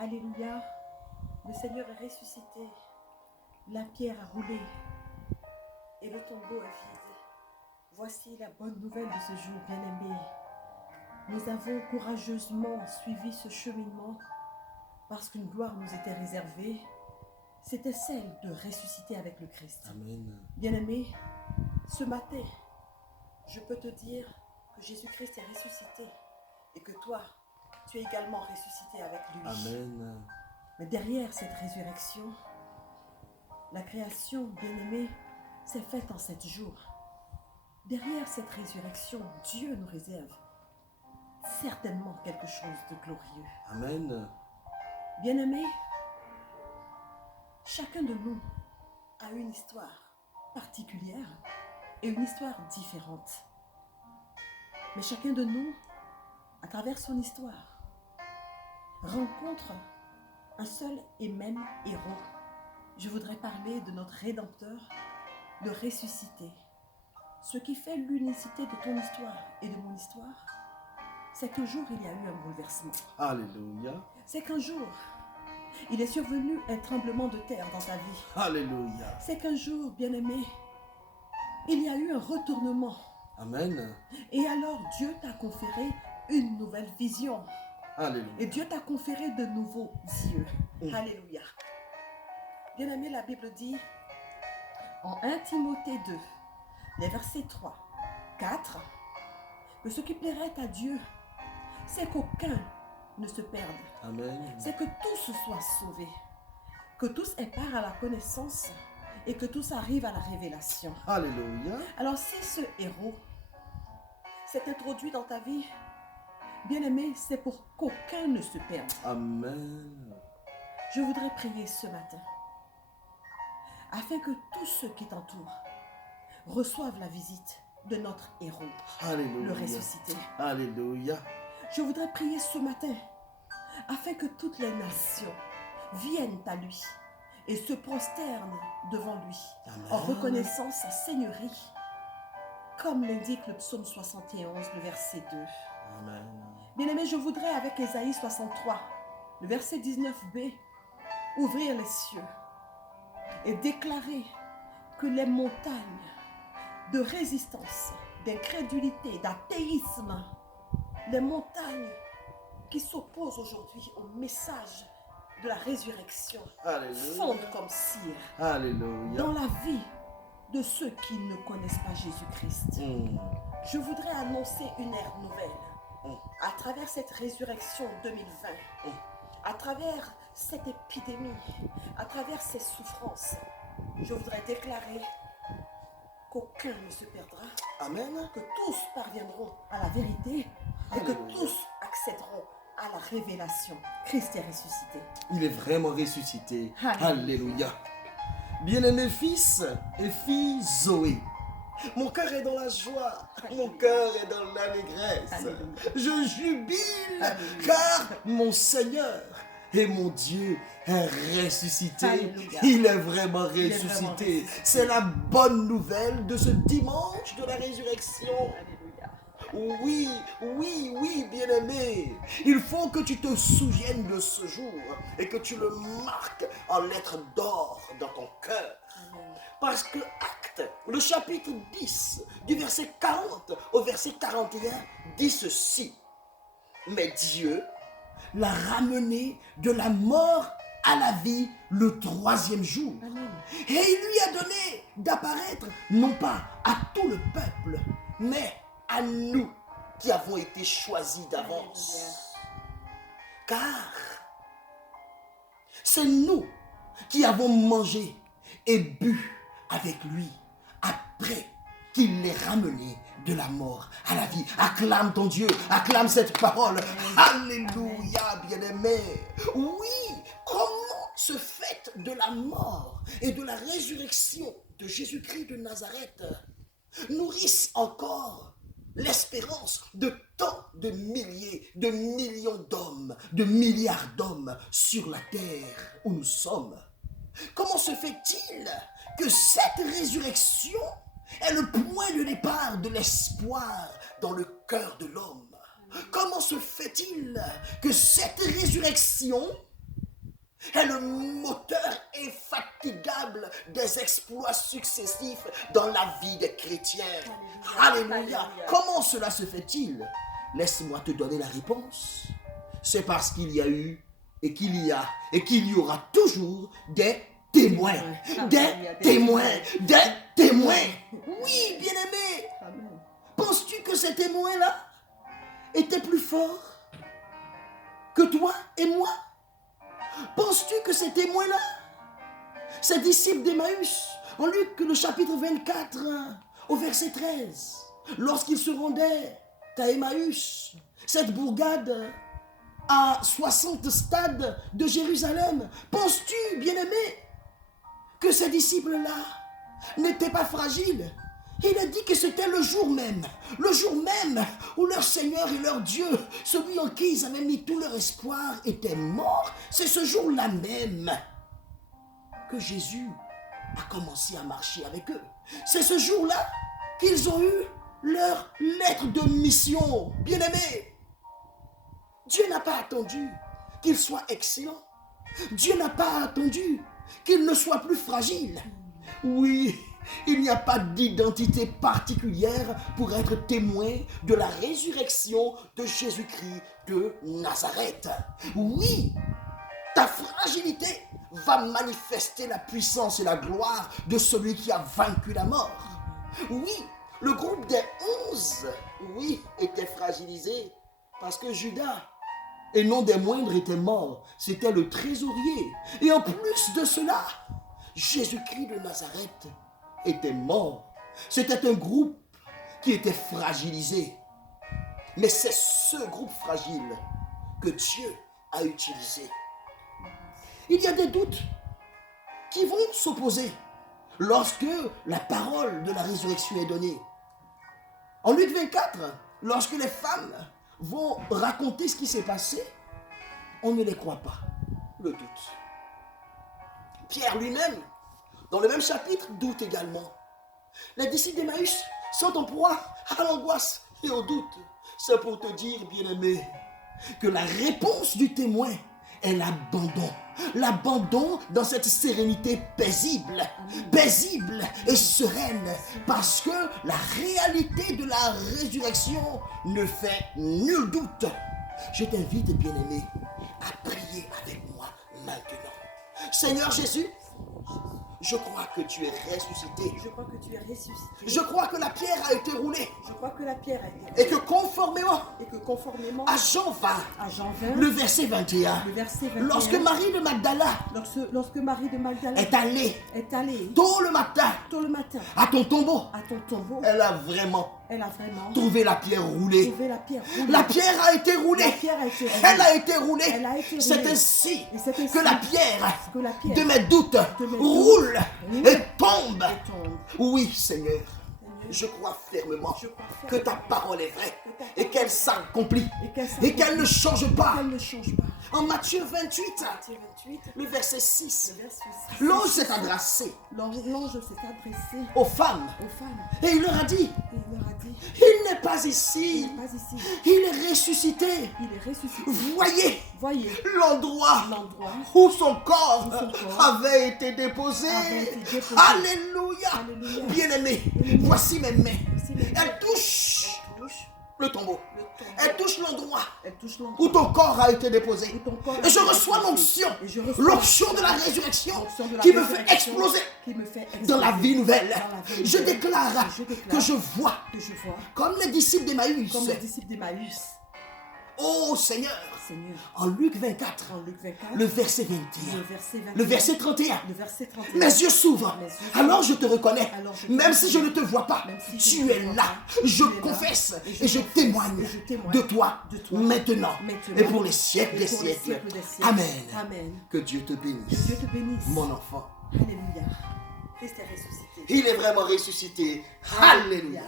Alléluia, le Seigneur est ressuscité, la pierre a roulé et le tombeau est vide. Voici la bonne nouvelle de ce jour, bien-aimé. Nous avons courageusement suivi ce cheminement parce qu'une gloire nous était réservée. C'était celle de ressusciter avec le Christ. Amen. Bien-aimé, ce matin, je peux te dire que Jésus-Christ est ressuscité et que toi, tu es également ressuscité avec lui. Amen. Mais derrière cette résurrection, la création, bien-aimée, s'est faite en 7 jours. Derrière cette résurrection, Dieu nous réserve certainement quelque chose de glorieux. Amen. Bien-aimé, chacun de nous a une histoire particulière et une histoire différente. Mais chacun de nous, à travers son histoire, rencontre un seul et même héros. Je voudrais parler de notre Rédempteur, le ressuscité. Ce qui fait l'unicité de ton histoire et de mon histoire, c'est qu'un jour il y a eu un bouleversement. Alléluia. C'est qu'un jour, il est survenu un tremblement de terre dans ta vie. Alléluia. C'est qu'un jour, bien-aimé, il y a eu un retournement. Amen. Et alors Dieu t'a conféré une nouvelle vision. Alléluia. Et Dieu t'a conféré de nouveaux yeux. Alléluia. Bien-aimé, la Bible dit en 1 Timothée 2, les versets 3, 4, que ce qui plairait à Dieu, c'est qu'aucun ne se perde. Amen. C'est que tous soient sauvés, que tous aient part à la connaissance et que tous arrivent à la révélation. Alléluia. Alors si ce héros s'est introduit dans ta vie, bien-aimé, c'est pour qu'aucun ne se perde. Amen. Je voudrais prier ce matin afin que tous ceux qui t'entourent reçoivent la visite de notre héros, Alléluia. le ressuscité. Alléluia. Je voudrais prier ce matin afin que toutes les nations viennent à lui et se prosternent devant lui Amen. en reconnaissant sa seigneurie, comme l'indique le psaume 71, le verset 2. Amen. Bien-aimé, je voudrais avec Ésaïe 63, le verset 19b, ouvrir les cieux et déclarer que les montagnes de résistance, d'incrédulité, d'athéisme, les montagnes qui s'opposent aujourd'hui au message de la résurrection Alléluia. fondent comme cire Alléluia. dans la vie de ceux qui ne connaissent pas Jésus-Christ. Je voudrais annoncer une ère nouvelle à travers cette résurrection 2020, à travers cette épidémie, à travers ces souffrances. Je voudrais déclarer qu'aucun ne se perdra, Amen. que tous parviendront à la vérité et que Alléluia. tous accéderont à la révélation. Christ est ressuscité. Il est vraiment ressuscité. Alléluia. Alléluia. Bien-aimés fils et filles Zoé, mon cœur est dans la joie, mon cœur est dans l'allégresse. Alléluia. Je jubile Alléluia. car mon Seigneur et mon Dieu est ressuscité. Alléluia. Il est vraiment est vraiment ressuscité. ressuscité. C'est la bonne nouvelle de ce dimanche de la résurrection. Alléluia. Oui, oui, oui, bien-aimé. Il faut que tu te souviennes de ce jour et que tu le marques en lettres d'or dans ton cœur. Amen. Parce que Actes, le chapitre 10, du verset 40 au verset 41, dit ceci. Mais Dieu l'a ramené de la mort à la vie le 3e jour. Amen. Et il lui a donné d'apparaître non pas à tout le peuple, mais à nous qui avons été choisis d'avance. Car c'est nous qui avons mangé et bu avec lui après qu'il l'ait ramené de la mort à la vie. Acclame ton Dieu, acclame cette parole. Alléluia, bien-aimé. Oui, comment ce fait de la mort et de la résurrection de Jésus-Christ de Nazareth nourrissent encore l'espérance de tant de milliers, de millions d'hommes, de milliards d'hommes sur la terre où nous sommes. Comment se fait-il que cette résurrection est le point de départ de l'espoir dans le cœur de l'homme? Comment se fait-il que cette résurrection est le moteur infatigable des exploits successifs dans la vie des chrétiens. Alléluia. Alléluia. Comment cela se fait-il? Laisse-moi te donner la réponse. C'est parce qu'il y a eu et qu'il y a et qu'il y aura toujours des témoins. Des témoins. Des témoins. Oui, bien-aimé. Amen. Penses-tu que ces témoins-là étaient plus forts que toi et moi? Penses-tu que ces témoins-là, ces disciples d'Emmaüs, en Luc le chapitre 24, au verset 13, lorsqu'ils se rendaient à Emmaüs, cette bourgade à 60 stades de Jérusalem, penses-tu, bien-aimé, que ces disciples-là n'étaient pas fragiles? Il a dit que c'était le jour même où leur Seigneur et leur Dieu, celui en qui ils avaient mis tout leur espoir, était mort. C'est ce jour-là même que Jésus a commencé à marcher avec eux. C'est ce jour-là qu'ils ont eu leur lettre de mission. Bien-aimés, Dieu n'a pas attendu qu'ils soient excellents. Dieu n'a pas attendu qu'ils ne soient plus fragiles. Oui, il n'y a pas d'identité particulière pour être témoin de la résurrection de Jésus-Christ de Nazareth. Oui, ta fragilité va manifester la puissance et la gloire de celui qui a vaincu la mort. Oui, le groupe des 11, oui, était fragilisé parce que Judas, et non des moindres, était mort. C'était le trésorier. Et en plus de cela, Jésus-Christ de Nazareth était mort. C'était un groupe qui était fragilisé. Mais c'est ce groupe fragile que Dieu a utilisé. Il y a des doutes qui vont s'opposer lorsque la parole de la résurrection est donnée. En Luc 24, lorsque les femmes vont raconter ce qui s'est passé, on ne les croit pas. Le doute. Pierre lui-même, dans le même chapitre, doute également. Les disciples d'Emmaüs sont en proie à l'angoisse et au doute. C'est pour te dire, bien-aimé, que la réponse du témoin est l'abandon. L'abandon dans cette sérénité paisible, paisible et sereine, parce que la réalité de la résurrection ne fait nul doute. Je t'invite, bien-aimé, à prier avec moi maintenant. Seigneur Jésus, je crois que tu es ressuscité. Je crois que tu es ressuscité. Je crois que la pierre a été roulée. Je crois que la pierre a été roulée. Et que conformément à Jean 20, Jean 20, le verset 21, le verset 21, lorsque Marie de Magdala lorsque Marie de Magdala est allée tôt le matin à ton tombeau, elle a vraiment trouvé la pierre roulée. La pierre a été roulée. Elle a été roulée. C'est ainsi que la pierre de mes doutes roule et tombe. Oui, Seigneur. Je crois fermement que ta parole est vraie et qu'elle s'accomplit et qu'elle ne change pas. En Matthieu 28, le verset 6, l'ange s'est adressé aux femmes et il leur a dit, il n'est pas ici, il est ressuscité. Voyez l'endroit où son corps avait été déposé. Alléluia. Bien-aimé, voici mes mains. Elles touchent le tombeau. Elle touche l'endroit où ton corps a été déposé. Et je reçois l'onction, l'onction de la résurrection qui me fait exploser dans la vie nouvelle. Je déclare que je vois comme les disciples d'Emmaüs. Oh Seigneur, en Luc 24, le verset 21, le verset 31, mes yeux s'ouvrent, alors je te reconnais, même si je ne te vois pas, tu es là, je confesse et je témoigne de toi maintenant et pour les siècles des siècles. Amen. Que Dieu te bénisse, mon enfant. Alléluia. Christ est ressuscité. Il est vraiment ressuscité. Alléluia.